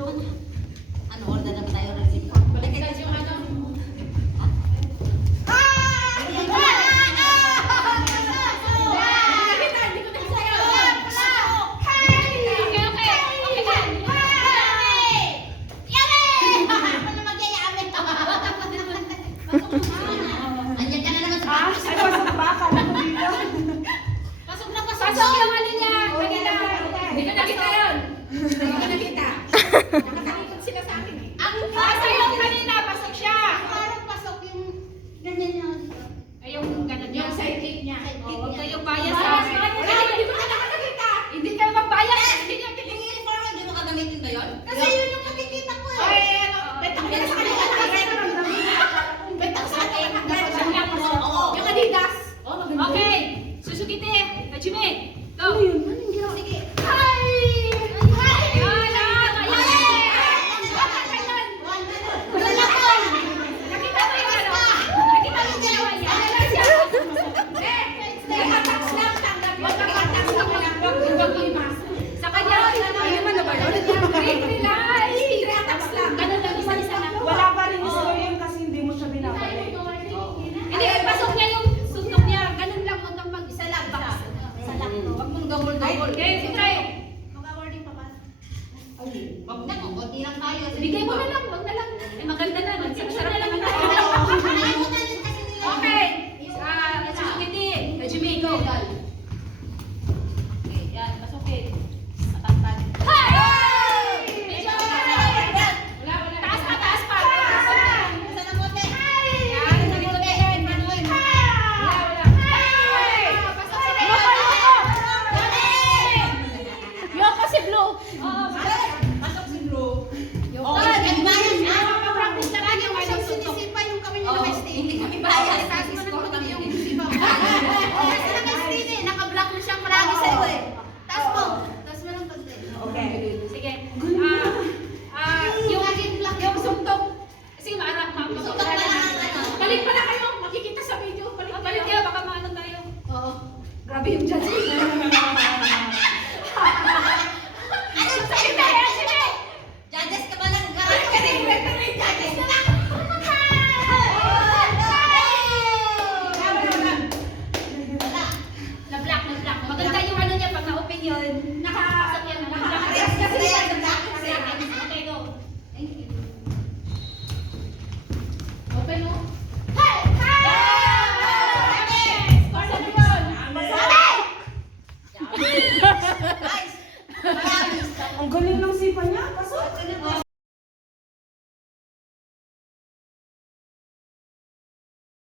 Ano, order na ba tayo? Baliktad yung ano. Andiyan ka na naman sa Pasok na pasok. Pasok yung ano niya. Kanina. Hindi ko nakita yun. Hindi ko nakita. Nakatalikod sila sa akin eh. Ang Pasok yung kanina. Pasok siya. parang pasok yung ganyan niya. Ay, yung ganun niya. Yung sidekick niya. Huwag kayong bias Bias. sa akin. Hindi ko na nakakita. Hindi kayo mag-bias. Hindi niya Yung uniform, hindi mo kagamitin ba yun? Kasi Yung- yun yung nakikita ko eh. Ay, ano. Benta ko na sa kanila. Benta ko sa akin. Oo. Yung Adidas. Okay. Susukite. Hajime. Go. Sige. Hi! Nakita mo yung ano? Nakita mo yung dalawa niya? Tax lang, tanggap yun. Tax lang, huwag imas. Sa kanya, ano naman na ba yun? Tax lang. Ganun lang, isa-isa na. Wala pa rin yun kasi hindi mo siya binabalik. Hindi, pasok niya yung suntok niya. Ganun lang, huwag kang mag-isa lang. Sa laptop. Huwag mong double-double. Okay, sige. Mag-awarding pa ba? Huwag na, kung konti lang tayo. Bigay mo na lang, huwag na lang. Eh, maganda na